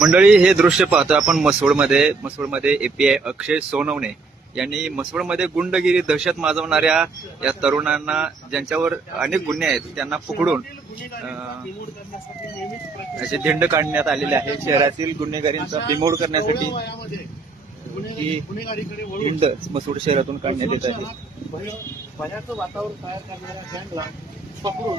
मंडळी हे दृश्य पाहतो आपण मसवडमध्ये मसवडमध्ये एपीआय अक्षय सोनवणे यांनी मसवडमध्ये गुंडगिरी दहशत माजवणाऱ्या या तरुणांना ज्यांच्यावर अनेक गुन्हे आहेत त्यांना पकडून असे झेंड काढण्यात आलेले आहे. शहरातील गुन्हेगारींचा बिमोड करण्यासाठी ही दिंड शहरातून काढण्यात येत आहे. वातावरण तयार करणाऱ्या पकडून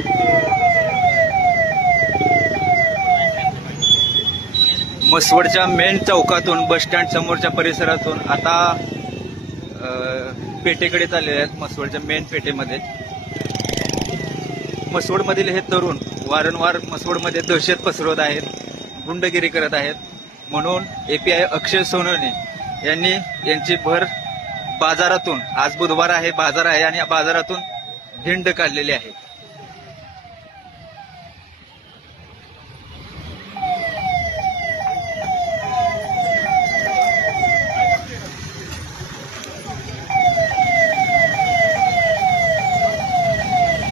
मसवडच्या मेन चौकातून बसस्टँड समोरच्या परिसरातून आता पेठेकडे चाललेले आहेत मसवडच्या मेन पेठेमध्ये मसवडमधील हे तरुण वारंवार मसवडमध्ये दहशत पसरवत आहेत गुंडगिरी करत आहेत. म्हणून A P I Akshay Sonawane यांनी यांची भर बाजारातून आज बुधवार आहे बाजार आहे आणि या बाजारातून धिंड काढलेली आहे.